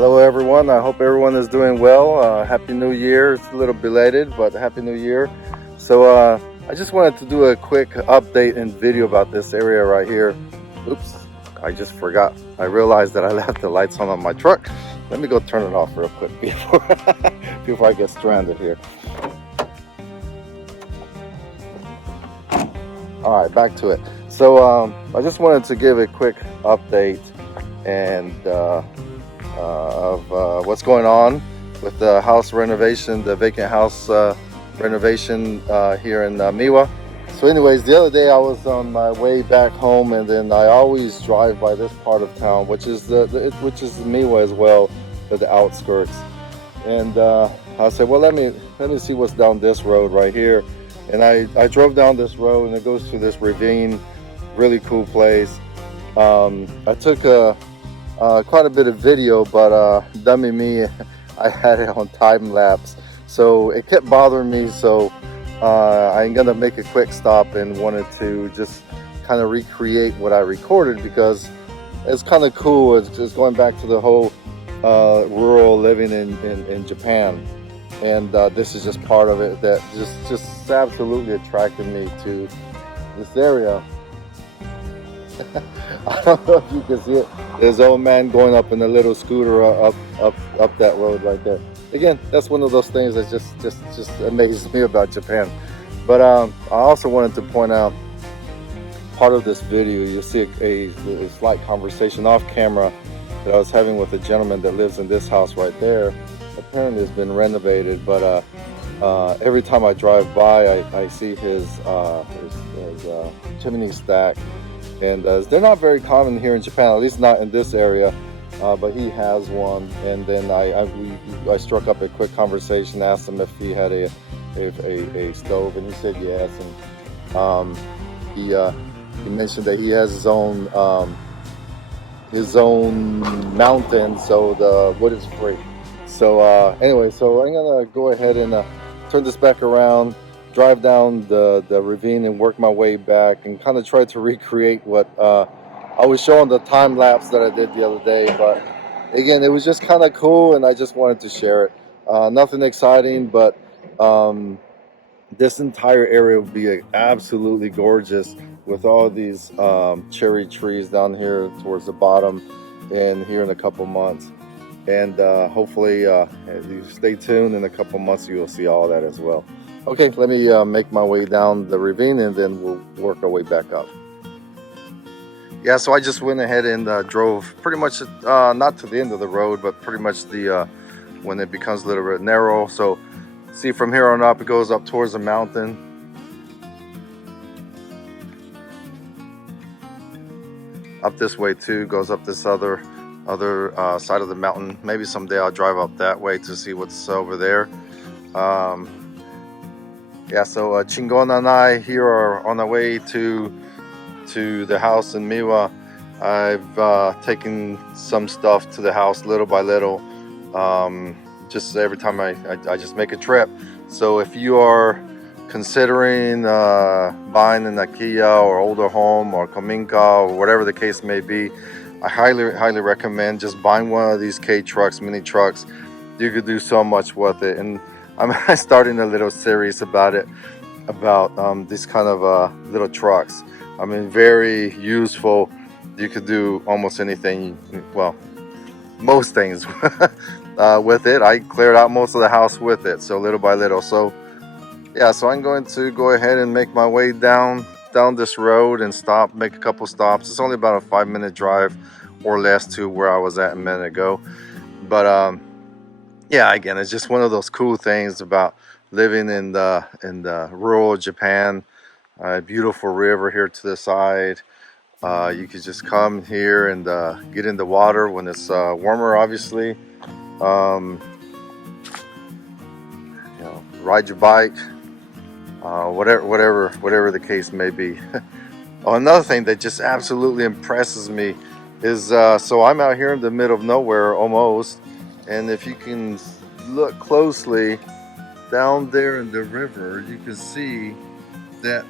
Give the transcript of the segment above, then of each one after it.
Hello everyone, I hope everyone is doing well. Happy New Year. It's a little belated, but Happy New Year. So I just wanted to do a quick update and video about this area right here. Oops, I just forgot. I realized that I left the lights on my truck. Let me go turn it off real quick before I get stranded here. All right, back to it. So I just wanted to give a quick update and of what's going on with the house renovation, the vacant house renovation here in Miwa. So anyways, the other day I was on my way back home, and then I always drive by this part of town, which is Miwa as well, the outskirts. And I said, well, let me see what's down this road right here. And I drove down this road, and it goes to this ravine, really cool place. I took quite a bit of video, but dummy me, I had it on time lapse, so it kept bothering me. So I'm gonna make a quick stop and wanted to just kind of recreate what I recorded, because it's kind of cool. It's just going back to the whole rural living in Japan, and this is just part of it that just absolutely attracted me to this area. I don't know if you can see it. There's an old man going up in a little scooter up that road right there. Again, that's one of those things that just amazes me about Japan. But I also wanted to point out part of this video. You'll see a slight conversation off camera that I was having with a gentleman that lives in this house right there. Apparently it's been renovated, but every time I drive by, I see his chimney stack. And they're not very common here in Japan, at least not in this area, but he has one. And then I struck up a quick conversation, asked him if he had a stove, and he said yes. And he mentioned that he has his own mountain, so the wood is free. So anyway, so I'm gonna go ahead and turn this back around, drive down the ravine and work my way back, and kind of try to recreate what I was showing the time lapse that I did the other day. But again, it was just kind of cool, and I just wanted to share it. Nothing exciting, but this entire area would be absolutely gorgeous with all these cherry trees down here towards the bottom, and here in a couple months. And hopefully you stay tuned. In a couple months you'll see all that as well. Okay, let me make my way down the ravine, and then we'll work our way back up. Yeah, so I just went ahead and drove pretty much not to the end of the road, but pretty much the when it becomes a little bit narrow. So see, from here on up, it goes up towards the mountain. Up this way too, goes up this other side of the mountain. Maybe someday I'll drive up that way to see what's over there. Yeah, so Chingon and I here are on our way to the house in Miwa. I've taken some stuff to the house little by little. Just every time I just make a trip. So if you are considering buying an Akiya or older home or Kominka or whatever the case may be, I highly recommend just buying one of these K trucks, mini trucks. You could do so much with it. And I'm starting a little series about it, about these kind of little trucks. I mean, very useful. You could do almost anything, well, most things with it. I cleared out most of the house with it, so little by little. So yeah, so I'm going to go ahead and make my way down this road and make a couple stops. It's only about a 5-minute drive or less to where I was at a minute ago. But yeah, again, it's just one of those cool things about living in the rural Japan. A beautiful river here to the side. You could just come here and get in the water when it's warmer, obviously. You know, ride your bike, whatever the case may be. Oh, another thing that just absolutely impresses me is so I'm out here in the middle of nowhere almost. And if you can look closely down there in the river, you can see that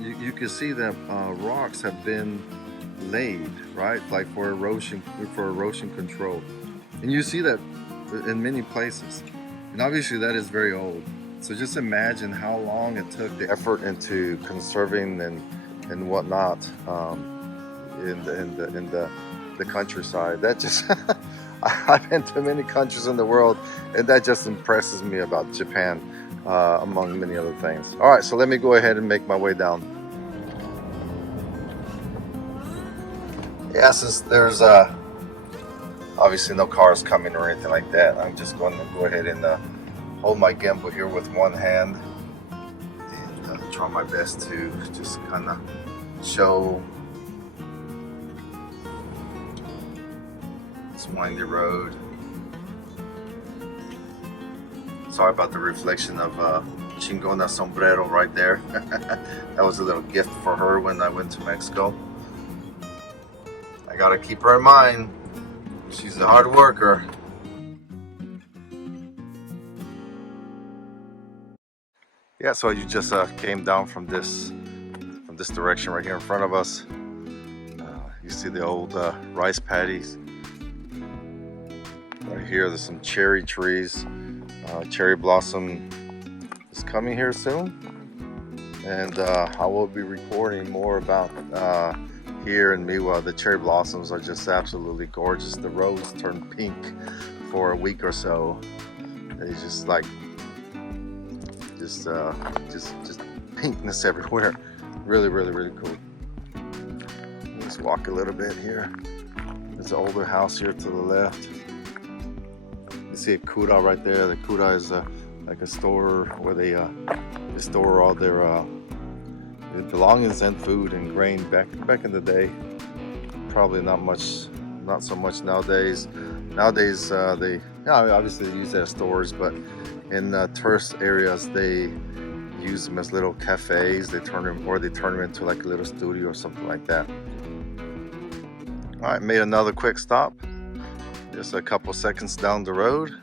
you can see that rocks have been laid, right? Like for erosion control. And you see that in many places. And obviously that is very old. So just imagine how long it took, the effort into conserving and whatnot in the countryside. That just I've been to many countries in the world, and that just impresses me about Japan, among many other things. All right, so let me go ahead and make my way down. Yeah, since there's obviously no cars coming or anything like that, I'm just going to go ahead and hold my gimbal here with one hand and try my best to just kind of show this windy road. Sorry about the reflection of Chingona sombrero right there. That was a little gift for her when I went to Mexico. I gotta keep her in mind. She's a hard worker. Yeah, so you just came down from this direction right here in front of us. You see the old rice paddies. Right here, there's some cherry trees. Cherry blossom is coming here soon, and I will be reporting more about here in Miwa. The cherry blossoms are just absolutely gorgeous. The rose turned pink for a week or so. It's just like just pinkness everywhere. Really cool. Let's walk a little bit here. There's an older house here to the left. You see a Kura right there. The Kura is like a store where they store all their belongings and food and grain back in the day. Probably not so much nowadays. Nowadays they obviously use that as stores, but in tourist areas they use them as little cafes. They turn them into like a little studio or something like that. All right, made another quick stop. Just a couple seconds down the road.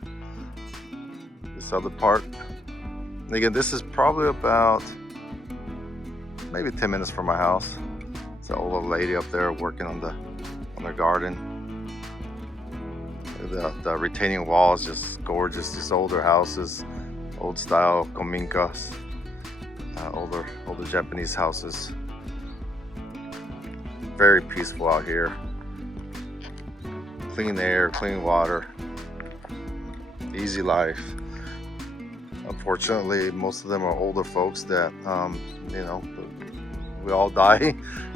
This other part. And again, this is probably about maybe 10 minutes from my house. It's an old lady up there working on their garden. The retaining wall is just gorgeous. These older houses, old style kominkas, older Japanese houses. Very peaceful out here. Clean air, clean water, easy life. Unfortunately, most of them are older folks that, we all die,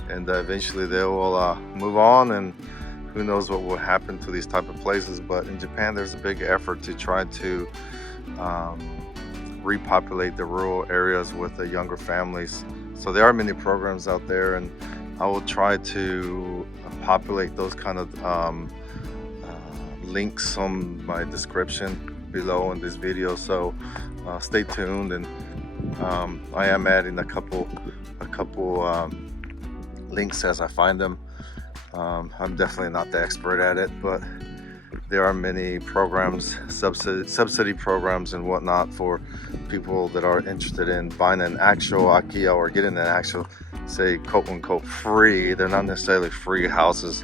and eventually they will move on, and who knows what will happen to these type of places. But in Japan, there's a big effort to try to repopulate the rural areas with the younger families. So there are many programs out there, and I will try to populate those kind of links on my description below in this video. So stay tuned, and I am adding a couple links as I find them. I'm definitely not the expert at it, but there are many programs, subsidy programs and whatnot for people that are interested in buying an actual Akiya or getting an actual, say, quote unquote free. They're not necessarily free houses.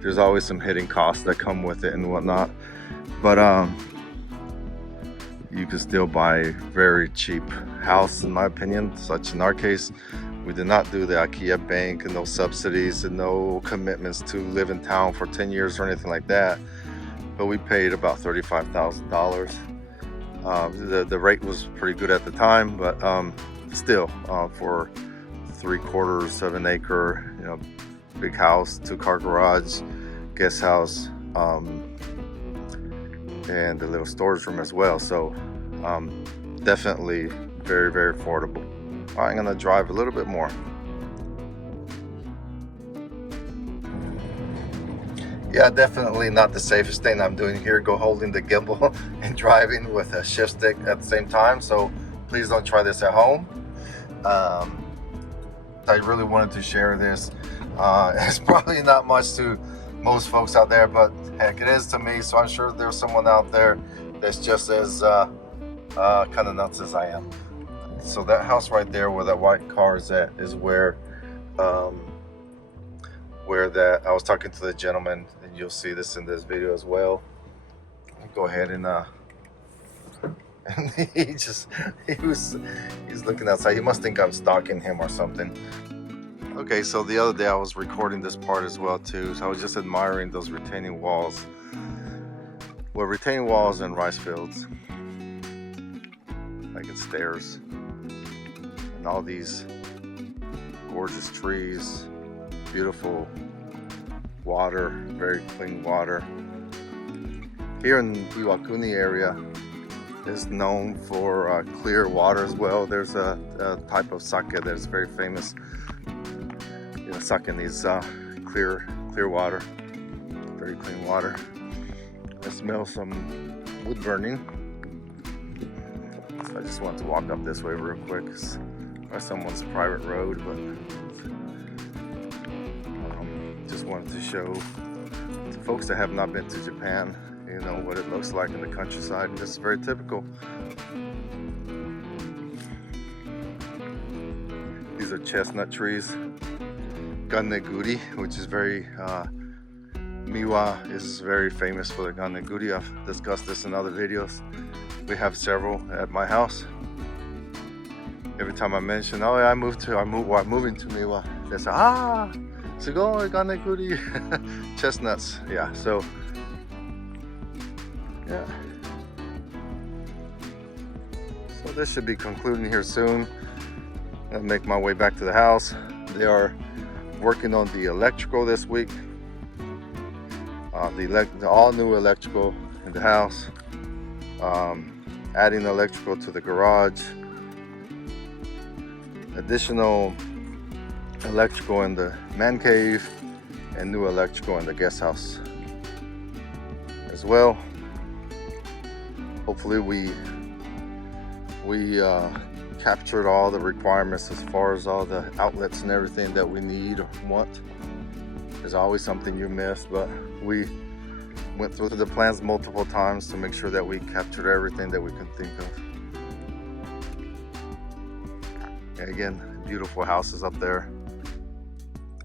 There's always some hidden costs that come with it and whatnot, but you can still buy a very cheap house, in my opinion. Such in our case, we did not do the Akiya bank and no subsidies and no commitments to live in town for 10 years or anything like that, but we paid about $35,000. The rate was pretty good at the time, but still for 3/4 of an acre, big house, 2-car garage, guest house, and a little storage room as well. So definitely very affordable. All right, I'm gonna drive a little bit more. Yeah, definitely not the safest thing I'm doing here, holding the gimbal and driving with a shift stick at the same time. So please don't try this at home. I really wanted to share this. It's probably not much to most folks out there, but heck, it is to me. So I'm sure there's someone out there that's just as kind of nuts as I am. So that house right there where that white car is at is where where that I was talking to the gentleman, and you'll see this in this video as well. I'll go ahead and and he's looking outside. He must think I'm stalking him or something. Okay, so the other day I was recording this part as well too, so I was just admiring those retaining walls. Well, retaining walls in rice fields, like in stairs, and all these gorgeous trees, beautiful water, very clean water. Here in Iwakuni area is known for clear water as well. There's a type of sake that is very famous. You know, sake needs clear water, very clean water. I smell some wood burning. So I just wanted to walk up this way real quick. It's someone's private road, but just wanted to show to folks that have not been to Japan, you know, what it looks like in the countryside. And this is very typical. These are chestnut trees. Ganeguri, which is very Miwa is very famous for the ganeguri. I've discussed this in other videos. We have several at my house. Every time I mention, oh yeah, I'm moving to Miwa, they say, ah, sugoi ganeguri, chestnuts. Yeah, so yeah. So this should be concluding here soon. I'll make my way back to the house. They are working on the electrical this week. The all new electrical in the house. Adding electrical to the garage. Additional electrical in the man cave, and new electrical in the guest house as well. Hopefully we captured all the requirements as far as all the outlets and everything that we need or want. There's always something you missed, but we went through the plans multiple times to make sure that we captured everything that we can think of. And again, beautiful houses up there.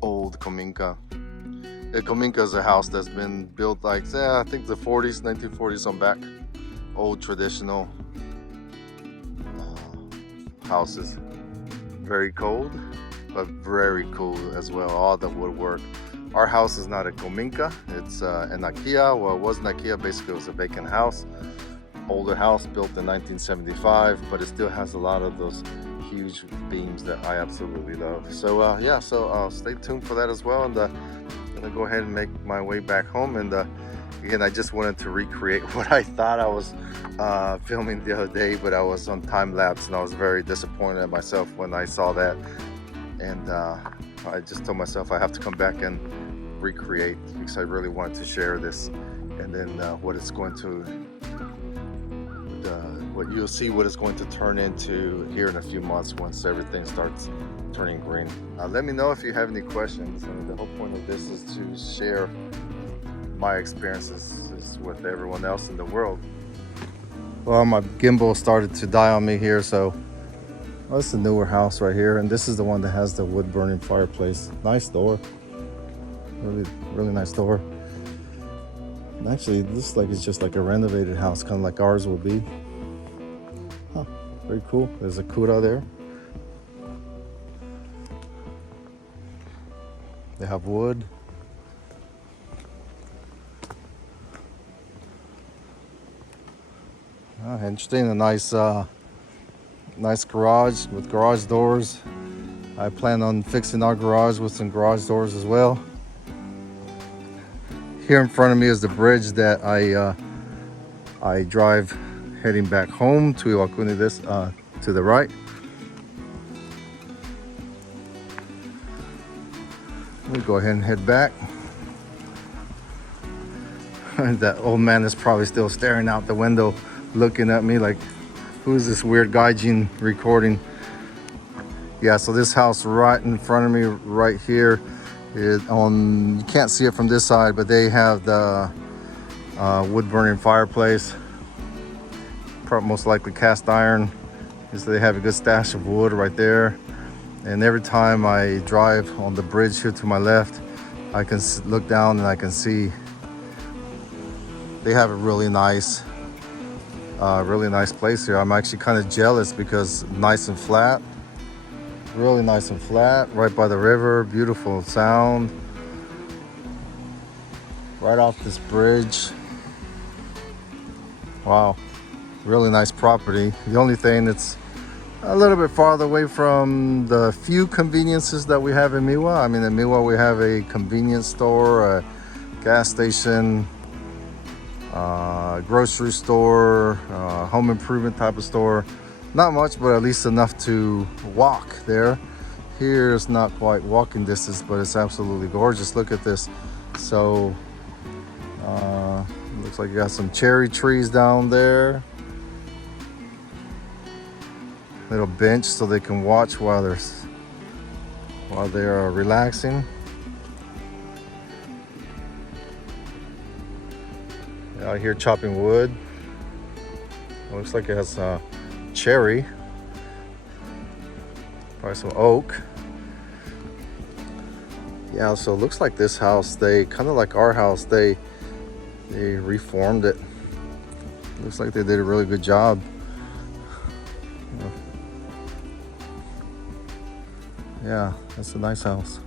Old kominka. A kominka is a house that's been built like, I think the 40s, 1940s on back. Old traditional houses. Very cold, but very cool as well. All the woodwork. Our house is not a kominka, it's an Akiya. Well, it was an Akiya, basically it was a vacant house. Older house built in 1975, but it still has a lot of those huge beams that I absolutely love. So yeah, so stay tuned for that as well. And I'm gonna go ahead and make my way back home. And again, I just wanted to recreate what I thought I was filming the other day, but I was on time lapse and I was very disappointed at myself when I saw that. And I just told myself I have to come back and recreate, because I really wanted to share this, and then what it's going to what you'll see what it's going to turn into here in a few months once everything starts turning green. Let me know if you have any questions. I mean, the whole point of this is to share my experiences with everyone else in the world. Well, my gimbal started to die on me here, so this is a newer house right here, and this is the one that has the wood burning fireplace. Nice door. Really nice door. And actually, it looks like it's just like a renovated house, kind of like ours will be. Huh, very cool. There's a kura there. They have wood. Interesting. A nice garage with garage doors. I plan on fixing our garage with some garage doors as well. Here in front of me is the bridge that I drive heading back home to Iwakuni, this to the right. We'll go ahead and head back. That old man is probably still staring out the window looking at me like, who's this weird gaijin recording? Yeah, so this house right in front of me right here is on, you can't see it from this side, but they have the wood burning fireplace, most likely cast iron. So they have a good stash of wood right there. And every time I drive on the bridge here to my left, I can look down and I can see they have a really nice place here. I'm actually kind of jealous because nice and flat, really nice and flat, right by the river, beautiful sound, right off this bridge. Wow, really nice property. The only thing that's a little bit farther away from the few conveniences that we have in Miwa. I mean, in Miwa we have a convenience store, a gas station, grocery store, home improvement type of store. Not much, but at least enough to walk there. Here it's not quite walking distance, but it's absolutely gorgeous. Look at this. So looks like you got some cherry trees down there. Little bench so they can watch while they're relaxing. Out here chopping wood. It looks like it has cherry, probably some oak. Yeah, so it looks like this house, they kind of like our house, they reformed it. Looks like they did a really good job. Yeah, that's a nice house.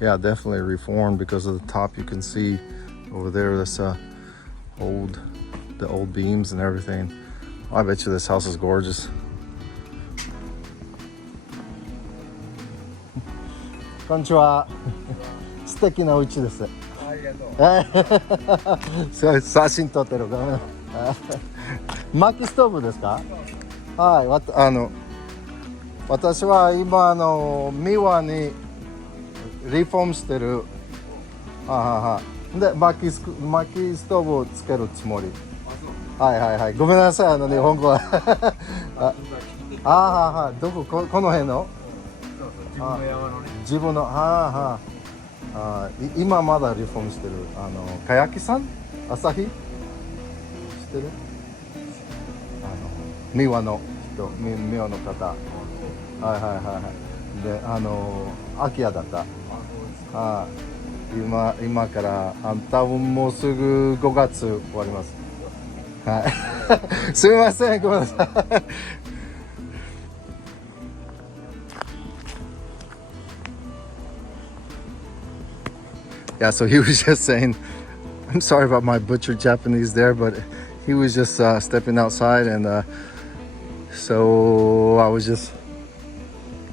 Yeah, definitely reformed because of the top. You can see over there, that's the old beams and everything. I bet you this house is gorgeous. Konnichiwa. 素敵なお家です。ありがとう。すごい写真撮ってる。薪ストーブですか？はい、私は今三輪にリフォームしてる。で薪ストーブをつけるつもり。はいはいはい。ごめんなさい日本語は。どここの辺の？自分の山のね。自分の今まだリフォームしてるかやきさん朝日知ってる？三輪の人、三輪の方。はいはいはい。でAkiyaだった。今から多分もうすぐ5月終わります。はい。すみません、ごめんなさい。Yeah, so he was just saying, I'm sorry about my butchered Japanese there, but he was just stepping outside, and so I was just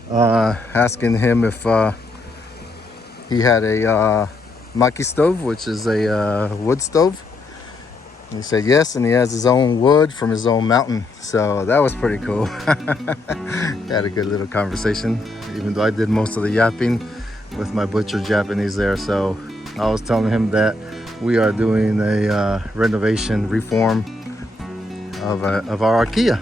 asking him if he had a maki stove, which is a wood stove. He said yes, and he has his own wood from his own mountain. So that was pretty cool. Had a good little conversation, even though I did most of the yapping with my butchered Japanese there. So I was telling him that we are doing a renovation reform of our Akiya.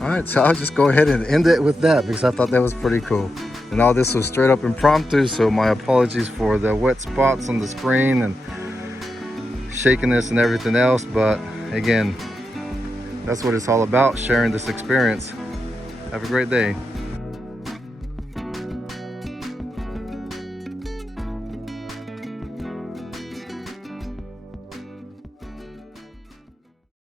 All right, so I'll just go ahead and end it with that because I thought that was pretty cool. And all this was straight up impromptu, so my apologies for the wet spots on the screen and shakiness and everything else. But again, that's what it's all about, sharing this experience. Have a great day.